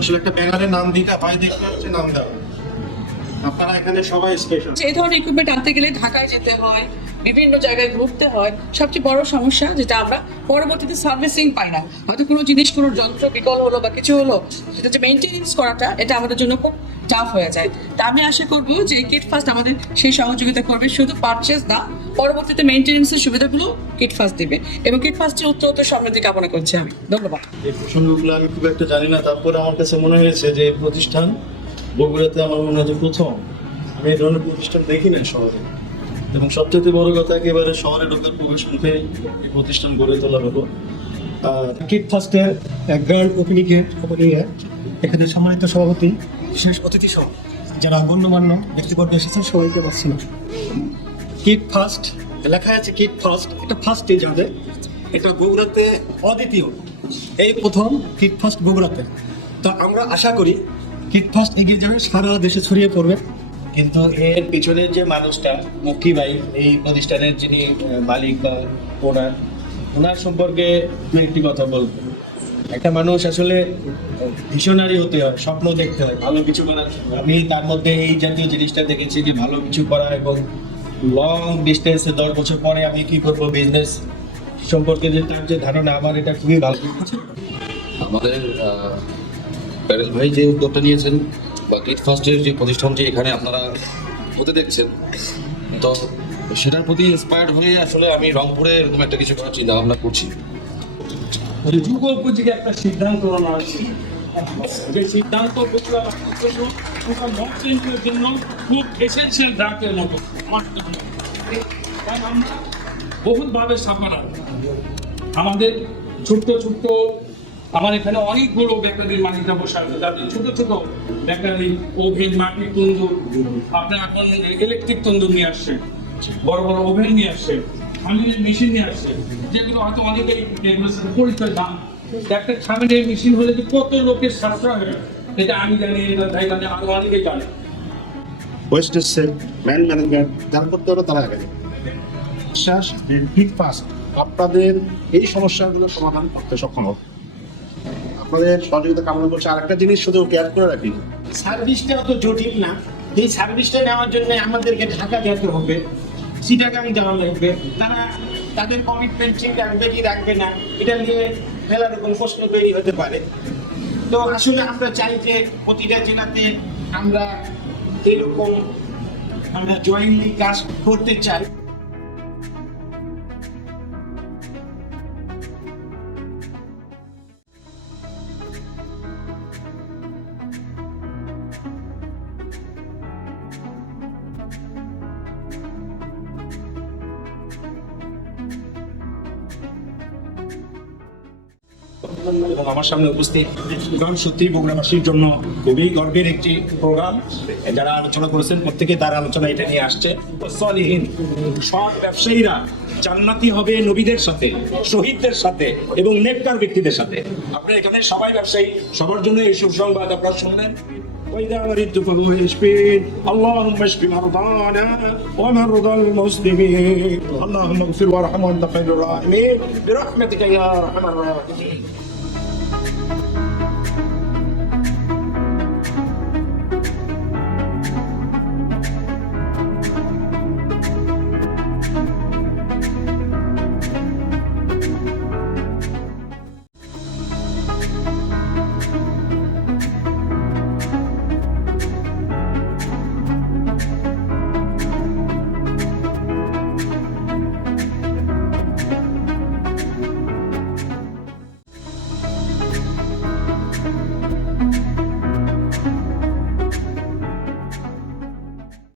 আসলে একটা ব্যানারে নাম দিতে হয় দেখতে হচ্ছে নাম দেওয়া আপনারা এখানে সবাই স্পেশাল এই ধরনের ইকুইপমেন্ট আনতে গেলে ঢাকায় যেতে হয়, বিভিন্ন জায়গায় ঘুরতে হয়, সবচেয়ে বড় সমস্যা যেটা আমরা পরবর্তীতে সার্ভিসিং পাই না। হয়তো কোনো জিনিস, কোনো যন্ত্র, বিকল হলো বা কিছু হলো, সেটা যে মেনটেনেন্স করাটা, এটা আমাদের জন্য খুব টাফ হয়ে যায়। তা আমি আশা করব যে কিট ফার্স্ট আমাদের সেই সহযোগিতা করবে, শুধু পারচেস না পরবর্তীতে মেনটেনেন্সের সুবিধাগুলো কিট ফার্স্ট দিবে এবং কিট ফার্স্টের উত্তরোত্তর সমৃদ্ধি কামনা করছি আমি। ধন্যবাদ। এই প্রসঙ্গগুলো আমি খুব একটা জানি না, তারপরে আমার কাছে মনে হয়েছে যে এই প্রতিষ্ঠান বগুড়াতে আমার মনে হয় প্রথম। আমি এই ধরনের প্রতিষ্ঠান দেখি না শহরে। এবং সবচেয়ে বড় কথা, একেবারে শহরে ঢোকার প্রবেশ মুখে এই প্রতিষ্ঠান গড়ে তোলা হলো। কিট ফার্স্টের গ্র্যান্ড ওপেনিং ওপেনিং এখানে সম্মানিত সভাপতি, বিশেষ অতিথি সহ, যারা গণ্যমান্য ব্যক্তিবর্গ এসেছেন, সবাইকে না কিট ফার্স্ট লেখা আছে কিট ফার্স্ট এটা ফার্স্টে যাবে। এটা বগুড়াতে অদ্বিতীয়। এই প্রথম কিট ফার্স্ট বগুড়াতে। তো আমরা আশা করি কিট ফার্স্ট এগিয়ে যাবে, সারা দেশে ছড়িয়ে পড়বে। কিন্তু এর পিছনের যে মানুষটা, মক্কি ভাই, এই প্রতিষ্ঠানের যিনি মালিক বা ওনার ওনার সম্পর্কে দু একটি কথা বলব। একটা মানুষ আসলে ভিশনারি হতে হয়, স্বপ্ন দেখতে হয়, ভালো কিছু করার আমি তার মধ্যে এই জাতীয় জিনিসটা দেখেছি যে ভালো কিছু করা এবং লং ডিস্টেন্সে দশ বছর পরে আমি কি করব বিজনেস সম্পর্কে যে তার যে ধারণা আমার এটা খুবই ভালো আমাদের প্যারেল ভাই যে উদ্যোগটা নিয়েছেন বা কিট ফার্স্টের যে প্রতিষ্ঠানটি এখানে আপনারা হতে দেখছেন তো সেটার প্রতি ইন্সপায়ার্ড হয়ে আসলে আমি রংপুরে এরকম একটা কিছু করার চিন্তা ভাবনা করছি। যুগ উপযোগী একটা সিদ্ধান্ত নেওয়া হয়েছে যে সিদ্ধান্ত বগুড়া রাখার জন্য খুব এসেন্সিয়াল ডাকের মতো আমার কারণ আমরা বহুতভাবে সাফার আমাদের ছোট্ট ছোট্ট, আমার এখানে অনেকগুলো বেকারির মালিকরা বসে আছে। তাদের ছোট ছোট বেকারি ওভেন, মাটির তন্দুর, আপনার এখন ইলেকট্রিক তন্দুর নিয়ে আসছে, বড় বড় ওভেন নিয়ে আসছে খামিরের মেশিন নিয়ে আসছে, যেগুলো হয়তো অনেকেই পরিচয় দাম একটা খামিরের মেশিন হলে যে কত লোকের সাশ্রয় হয় এটা আমি জানি এটা ভাই জানে আরও অনেকেই জানে। ওয়েস্ট এসছে ম্যান ম্যানেজমেন্ট যারা করতে হবে তারা আগে বিশ্বাস ফিট ফাস্ট আপনাদের এই সমস্যাগুলো সমাধান করতে সক্ষম হবে। আপনাদের সহযোগিতা কামনা করছে। আরেকটা জিনিস শুধু কেয়ার করে রাখি। সার্ভিসটা অত জটিল না। এই সার্ভিসটা নেওয়ার জন্য আমাদেরকে ঢাকা যেতে হবে সিটাগাং যাওয়া লাগবে। তারা তাদের কমিটমেন্ট ঠিক রাখবে কি রাখবে না এটা নিয়ে ফেলার কোনো প্রশ্ন তৈরি হতে পারে। তো আসলে আমরা চাই যে প্রতিটা জেলাতে আমরা এরকম আমরা জয়েন্টলি কাজ করতে চাই। এবং আমার সামনে উপস্থিত প্রোগ্রাম সত্যি বগুড়াবাসীর জন্য খুবই গর্বের একটি প্রোগ্রাম। যারা আলোচনা করেছেন, প্রত্যেকে তার আলোচনা এটা নিয়ে আসছে। সলিহীন সব ব্যবসায়ীরা জান্নাতি হবে নবীদের সাথে, শহীদদের সাথে এবং নেককার ব্যক্তিদের সাথে। আপনারা এখানে সবাই ব্যবসায়ী, সবার জন্য এই সুসংবাদ আপনারা শুনলেন। وإذا مرضت فهو يشفين. اللهم اشف مرضانا ومرضى المسلمين. اللهم اغفر وارحم وانت خير الراحمين. برحمتك يا أرحم الراحمين.